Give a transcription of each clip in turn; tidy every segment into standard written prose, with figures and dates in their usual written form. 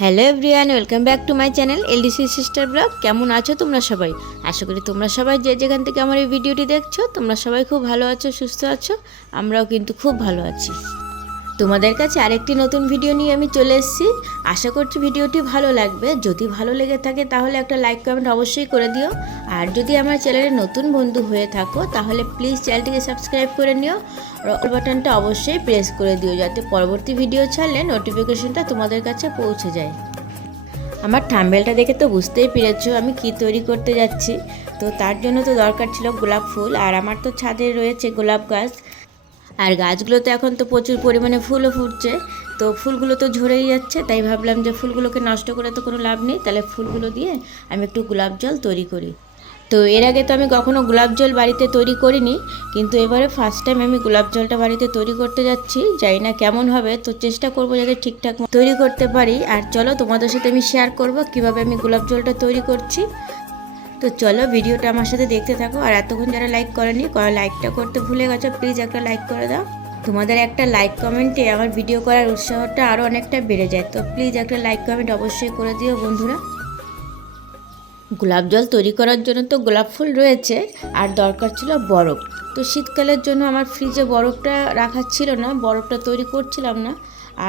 Hello everyone, welcome back to my channel LDC sister blog. কেমন আছো তোমরা সবাই? আশা করি তোমরা সবাই যে যেখান থেকে আমার এই ভিডিওটি দেখছো তোমরা সবাই খুব ভালো আছো, সুস্থ আছো। আমরাও কিন্তু খুব ভালো আছি। তোমাদের কাছে আরেকটি নতুন ভিডিও নিয়ে আমি চলে এসেছি। আশা করছি ভিডিওটি ভালো লাগবে। যদি ভালো লেগে থাকে তাহলে একটা লাইক কমেন্ট অবশ্যই করে দিও। আর যদি আমার চ্যানেলে নতুন বন্ধু হয়ে থাকো তাহলে প্লিজ চ্যানেলটিকে সাবস্ক্রাইব করে নিও। অল বাটনটা অবশ্যই প্রেস করে দিও যাতে পরবর্তী ভিডিও ছাড়লে নোটিফিকেশনটা তোমাদের কাছে পৌঁছে যায়। আমার থাম্বনেলটা দেখে তো বুঝতেই পেরেছো আমি কি তৈরি করতে যাচ্ছি। তো তার জন্য তো দরকার ছিল গোলাপ ফুল, আর আমার তো ছাদে রয়েছে গোলাপ গাছ। আর গাছগুলোতে এখন তো প্রচুর পরিমাণে ফুলও ফুটছে, তো ফুলগুলো তো ঝরেই যাচ্ছে। তাই ভাবলাম যে ফুলগুলোকে নষ্ট করে তো কোনো লাভ নেই, তাহলে ফুলগুলো দিয়ে আমি একটু গোলাপ জল তৈরি করি। তো এর আগে তো আমি কখনো গোলাপ জল বাড়িতে তৈরি করিনি, কিন্তু এবারে ফার্স্ট টাইম আমি গোলাপ জলটা বাড়িতে তৈরি করতে যাচ্ছি। জানি না কেমন হবে, তো চেষ্টা করবো যাতে ঠিকঠাক তৈরি করতে পারি। আর চলো তোমাদের সাথে আমি শেয়ার করব কিভাবে আমি গোলাপ জলটা তৈরি করছি। তো চলো ভিডিওটা আমার সাথে দেখতে থাকো। আর এতক্ষণ যারা লাইক করেনি, লাইকটা করতে ভুলে গেছো, প্লিজ একটা লাইক করে দাও। তোমাদের একটা লাইক কমেন্টে আমার ভিডিও করার উৎসাহটা আরও অনেকটা বেড়ে যায়। তো প্লিজ একটা লাইক কমেন্ট অবশ্যই করে দিও বন্ধুরা। গোলাপ জল তৈরি করার জন্য তো গোলাপ ফুল রয়েছে, আর দরকার ছিল বরফ। তো শীতকালের জন্য আমার ফ্রিজে বরফটা রাখা ছিল না, বরফটা তৈরি করছিলাম না।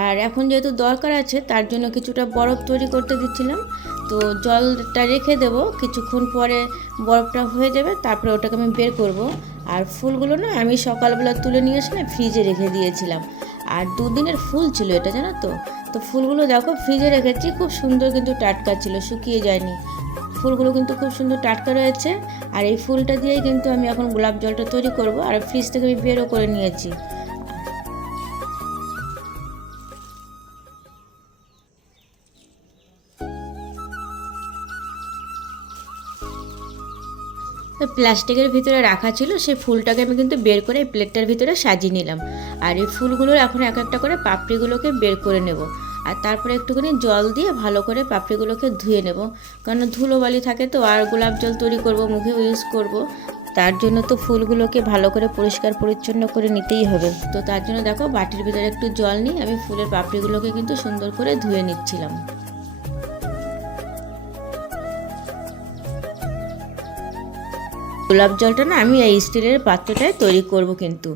আর এখন যেহেতু দরকার আছে তার জন্য কিছুটা বরফ তৈরি করতে দিচ্ছিলাম। তো জলটা রেখে দেব, কিছুক্ষণ পরে বরফটা হয়ে যাবে, তারপরে ওটাকে আমি বের করব। আর ফুলগুলো না আমি সকালবেলা তুলে নিয়ে এসে না ফ্রিজে রেখে দিয়েছিলাম। আর দুদিনের ফুল ছিল এটা, জানো তো। তো ফুলগুলো দেখো ফ্রিজে রেখেছি, খুব সুন্দর কিন্তু টাটকা ছিল, শুকিয়ে যায়নি। ফুলগুলো কিন্তু খুব সুন্দর টাটকা রয়েছে। আর এই ফুলটা দিয়েই কিন্তু আমি এখন গোলাপ জলটা তৈরি করব। আর ফ্রিজ থেকে আমি বেরও করে নিয়েছি। প্লাস্টিকের ভিতরে রাখা ছিল, সেই ফুলটাকে আমি কিন্তু বের করে এই প্লেটটার ভিতরে সাজিয়ে নিলাম। আর এই ফুলগুলোর এখন এক একটা করে পাপড়িগুলোকে বের করে নেব। আর তারপরে একটুখানি জল দিয়ে ভালো করে পাপড়িগুলোকে ধুয়ে নেব, কারণ ধুলোবালি থাকে তো। আর গোলাপ জল তৈরি করব, মুখে ইউজ করব, তার জন্য তো ফুলগুলোকে ভালো করে পরিষ্কার পরিচ্ছন্ন করে নিতেই হবে। তো তার জন্য দেখো বাটির ভিতরে একটু জল নিয়ে আমি ফুলের পাপড়িগুলোকে কিন্তু সুন্দর করে ধুয়ে নিচ্ছিলাম। গোলাপ জলটা না আমি এই স্টিলের পাত্রটায় তৈরি করব কিন্তু।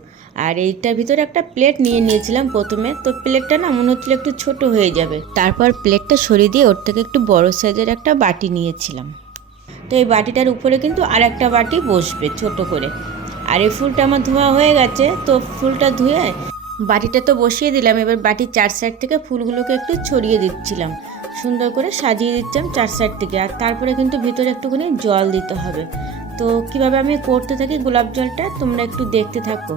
আর এইটার ভিতরে একটা প্লেট নিয়ে নিয়েছিলাম প্রথমে। তো প্লেটটা না মনে হচ্ছিল একটু ছোট হয়ে যাবে, তারপর প্লেটটা সরিয়ে দিয়ে ওর থেকে একটু বড় সাইজের একটা বাটি নিয়েছিলাম। তো এই বাটিটার উপরে কিন্তু আর একটা বাটি বসবে ছোট করে। আর এই ফুলটা আমার ধোয়া হয়ে গেছে, তো ফুলটা ধুয়ে বাটিটা তো বসিয়ে দিলাম। এবার বাটির চার সাইড থেকে ফুলগুলোকে একটু ছড়িয়ে দিচ্ছিলাম, সুন্দর করে সাজিয়ে দিচ্ছিলাম চার সাইড থেকে। আর তারপরে কিন্তু ভিতরে একটুখানি জল দিতে হবে। তো কিভাবে আমি করতে থাকি গোলাপ জলটা তোমরা একটু দেখতে থাকো।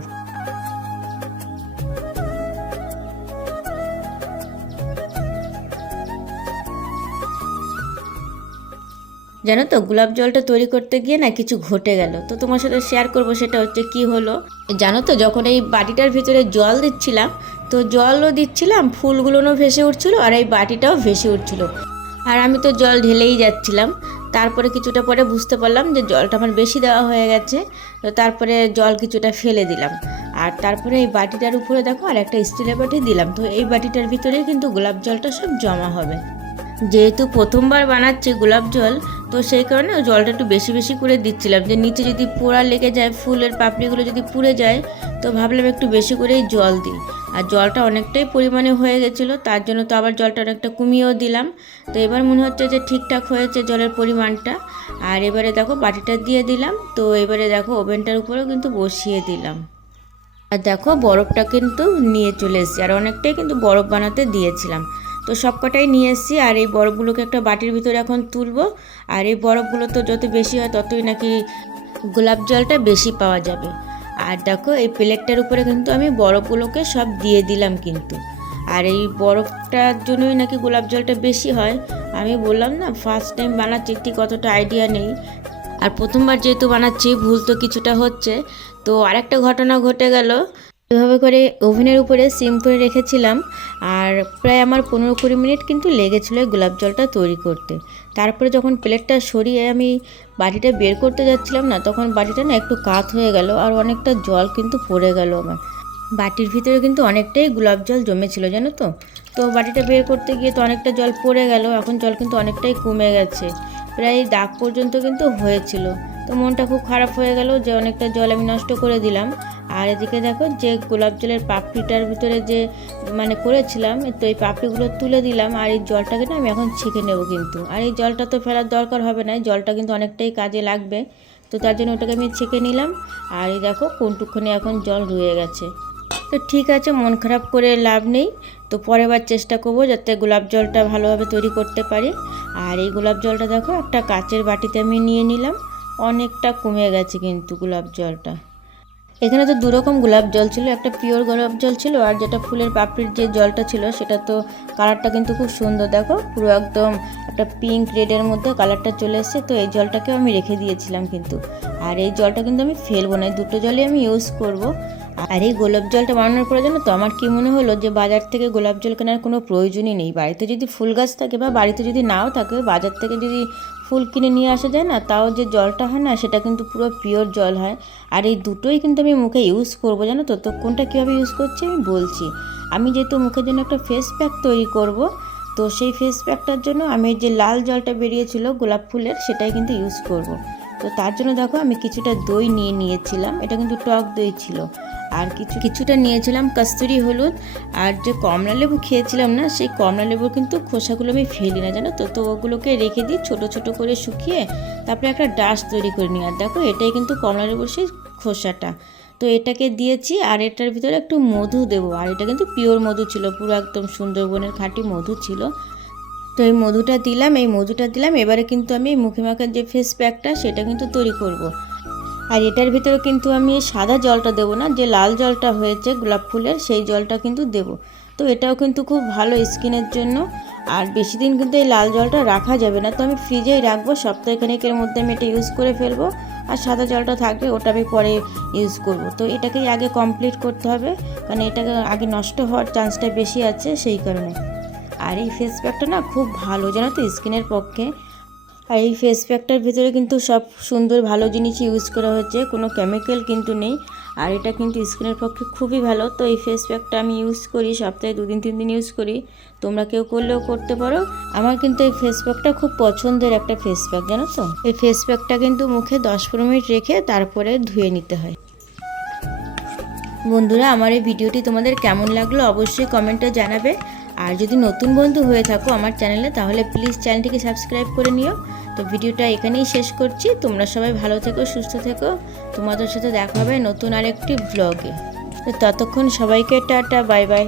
জানো তো গোলাপ জলটা তৈরি করতে গিয়ে না কিছু ঘটে গেল, তো তোমার সাথে শেয়ার করব। সেটা হচ্ছে কি হলো জানো তো, যখন এই বাটিটার ভিতরে জল দিচ্ছিলাম, তো জলও দিচ্ছিলাম, ফুলগুলোও ভেসে উঠছিল আর এই বাটিটাও ভেসে উঠছিল। আর আমি তো জল ঢেলেই যাচ্ছিলাম। তারপরে কিছুটা পরে বুঝতে পারলাম যে জলটা আমার বেশি দেওয়া হয়ে গেছে। তো তারপরে জল কিছুটা ফেলে দিলাম। আর তারপরে এই বাটিটার উপরে দেখো আর একটা স্টিলের বাটি দিলাম। তো এই বাটিটার ভিতরেই কিন্তু গোলাপ জলটা সব জমা হবে। যেহেতু প্রথমবার বানাচ্ছি গোলাপ জল, তো সেই কারণে জলটা একটু বেশি বেশি করে দিচ্ছিলাম, যে নিচে যদি পোড়া লেগে যায়, ফুলের পাপড়িগুলো যদি পুড়ে যায়, তো ভাবলাম একটু বেশি করেই জল দিই। আর জলটা অনেকটাই পরিমাণে হয়ে গেছিলো, তার জন্য তো আবার জলটা অনেকটা কমিয়েও দিলাম। তো এবার মনে হচ্ছে যে ঠিকঠাক হয়েছে জলের পরিমাণটা। আর এবারে দেখো বাটিটা দিয়ে দিলাম। তো এবারে দেখো ওভেনটার উপরেও কিন্তু বসিয়ে দিলাম। আর দেখো বরফটা কিন্তু নিয়ে চলে এসেছি, আর অনেকটাই কিন্তু বরফ বানাতে দিয়েছিলাম। তো সব কটাই নিয়ে এসেছি। আর এই বরফগুলোকে একটা বাটির ভিতরে এখন তুলবো। আর এই বরফগুলো তো যত বেশি হয় ততই নাকি গোলাপ জলটা বেশি পাওয়া যাবে। আর দেখো এই প্লেটটার উপরে কিন্তু আমি বরফগুলোকে সব দিয়ে দিলাম কিন্তু। আর এই বরফটার জন্যই নাকি গোলাপ জলটা বেশি হয়। আমি বললাম না ফার্স্ট টাইম বানাচ্ছি, ঠিক অতটা আইডিয়া নেই। আর প্রথমবার যেহেতু বানাচ্ছি ভুল তো কিছুটা হচ্ছে। তো আরেকটা ঘটনা ঘটে গেল। এভাবে করে ওভেনের উপরে সিম করে রেখেছিলাম। আর প্রায় আমার 15-20 মিনিট কিন্তু লেগেছিলো গোলাপ জলটা তৈরি করতে। তারপরে যখন প্লেটটা সরিয়ে আমি বাটিটা বের করতে যাচ্ছিলাম না, তখন বাটিটা না একটু কাত হয়ে গেল, আর অনেকটা জল কিন্তু পড়ে গেল আমার বাটির ভিতরে। কিন্তু অনেকটাই গোলাপ জল জমেছিল জানো তো। তো বাটিটা বের করতে গিয়ে তো অনেকটা জল পড়ে গেল, এখন জল কিন্তু অনেকটাই কমে গেছে, প্রায় দাগ পর্যন্ত কিন্তু হয়েছিল। তো মনটা খুব খারাপ হয়ে গেল যে অনেকটা জল আমি নষ্ট করে দিলাম। আর এদিকে দেখো যে গোলাপ জলের পাপড়িটার ভিতরে যে করেছিলাম, তো এই পাপড়িগুলো তুলে দিলাম, আর এই জলটাকে না আমি এখন ছেঁকে নেব কিন্তু। আর এই জলটা তো ফেলার দরকার হবে না, জলটা কিন্তু অনেকটাই কাজে লাগবে, তো তার জন্য ওটাকে আমি ছেঁকে নিলাম। আর এই দেখো কোনটুকুনি এখন জল রয়ে গেছে। তো ঠিক আছে, মন খারাপ করে লাভ নেই, তো পরের বার চেষ্টা করবো যাতে গোলাপ জলটা ভালোভাবে তৈরি করতে পারি। আর এই গোলাপ জলটা দেখো একটা কাচের বাটিতে আমি নিয়ে নিলাম, অনেকটা কমে গেছে কিন্তু গোলাপ জলটা। এখানে তো দুরকম গোলাপ জল ছিল, একটা পিওর গোলাপ জল ছিল, আর যেটা ফুলের পাপড়ির যে জলটা ছিল সেটা তো কালারটা কিন্তু খুব সুন্দর, দেখো পুরো একদম একটা পিঙ্ক রেডের মধ্যে কালারটা চলে এসেছে। তো এই জলটাকেও আমি রেখে দিয়েছিলাম কিন্তু, আর এই জলটা কিন্তু আমি ফেলবো না, দুটো জলই আমি ইউজ করব। আর এই গোলাপ জলটা বানানোর পরে জানো তো আমার কি মনে হলো যে বাজার থেকে গোলাপ জল কেনার কোনো প্রয়োজনই নেই। বাড়িতে যদি ফুল গাছ থাকে বা বাড়িতে যদি নাও থাকে, বাজার থেকে যদি ফুল কিনে নিয়ে আসা যায় না, তাও যে জলটা হয় না সেটা কিন্তু পুরো পিওর জল হয়। আর এই দুটোই কিন্তু আমি মুখে ইউজ করবো জানো তো। তো কোনটা কীভাবে ইউজ করছি আমি বলছি। আমি যেহেতু মুখের জন্য একটা ফেস প্যাক তৈরি করব, তো সেই ফেস প্যাকটার জন্য আমি যে লাল জলটা বেরিয়েছিল গোলাপ ফুলের সেটাই কিন্তু ইউজ করব। তো তার জন্য দেখো আমি কিছুটা দই নিয়েছিলাম, এটা কিন্তু টক দই ছিল, আর কিছুটা নিয়েছিলাম কস্তুরি হলুদ। আর যে কমলা লেবু খেয়েছিলাম না, সেই কমলা লেবুর কিন্তু খোসাগুলো আমি ফেলি না জানো তো, তো ওগুলোকে রেখে দিই ছোট ছোট করে শুকিয়ে, তারপরে একটা ডাস্ট তৈরি করে নিই। আর দেখো এটাই কিন্তু কমলা লেবুর সেই খোসাটা, তো এটাকে দিয়েছি। আর এটার ভিতরে একটু মধু দেবো, আর এটা কিন্তু পিওর মধু ছিল, পুরো একদম সুন্দরবনের খাঁটি মধু ছিল। তো এই মধুটা দিলাম, এবারে কিন্তু আমি মুখে মাখার যে ফেস প্যাকটা সেটা কিন্তু তৈরি করব। আর এটার ভিতরে কিন্তু আমি সাদা জলটা দেবো না, যে লাল জলটা হয়েছে গোলাপ ফুলের সেই জলটা কিন্তু দেবো। তো এটাও কিন্তু খুব ভালো স্কিনের জন্য, আর বেশি দিন কিন্তু এই লাল জলটা রাখা যাবে না, তো আমি ফ্রিজেই রাখবো, সপ্তাহখানেকের মধ্যে আমি এটা ইউজ করে ফেলবো। আর সাদা জলটা থাকবে ওটা আমি পরে ইউজ করব। তো এটাকেই আগে কমপ্লিট করতে হবে, কারণ এটাকে আগে নষ্ট হওয়ার চান্সটা বেশি আছে সেই কারণে। আর এই ফেস প্যাকটা না খুব ভালো জানো তো স্কিনের পক্ষে। আর এই ফেস প্যাকটার ভিতরে কিন্তু সব সুন্দর ভালো জিনিস ইউজ করা হয়েছে, কোনো কেমিক্যাল কিন্তু নেই, আর এটা কিন্তু স্কিনের পক্ষে খুবই ভালো। তো এই ফেস প্যাকটা আমি ইউজ করি, সপ্তাহে 2-3 দিন ইউজ করি, তোমরা কেউ করলেও করতে পারো। আমার কিন্তু এই ফেস প্যাকটা খুব পছন্দের একটা ফেস প্যাক জানো তো। এই ফেস প্যাকটা কিন্তু মুখে 10-15 মিনিট রেখে তারপরে ধুয়ে নিতে হয়। বন্ধুরা, আমার এই ভিডিওটি তোমাদের কেমন লাগলো অবশ্যই কমেন্টে জানাবে। আর যদি নতুন বন্ধু হয়ে থাকো আমার চ্যানেলে, তাহলে প্লিজ চ্যানেলটিকে সাবস্ক্রাইব করে নিও। তো ভিডিওটা এখানেই শেষ করছি, তোমরা সবাই ভালো থেকো, সুস্থ থেকো, তোমাদের সাথে দেখা হবে নতুন আরেকটি ব্লগে। তো ততক্ষণ সবাইকে টাটা, বাই বাই।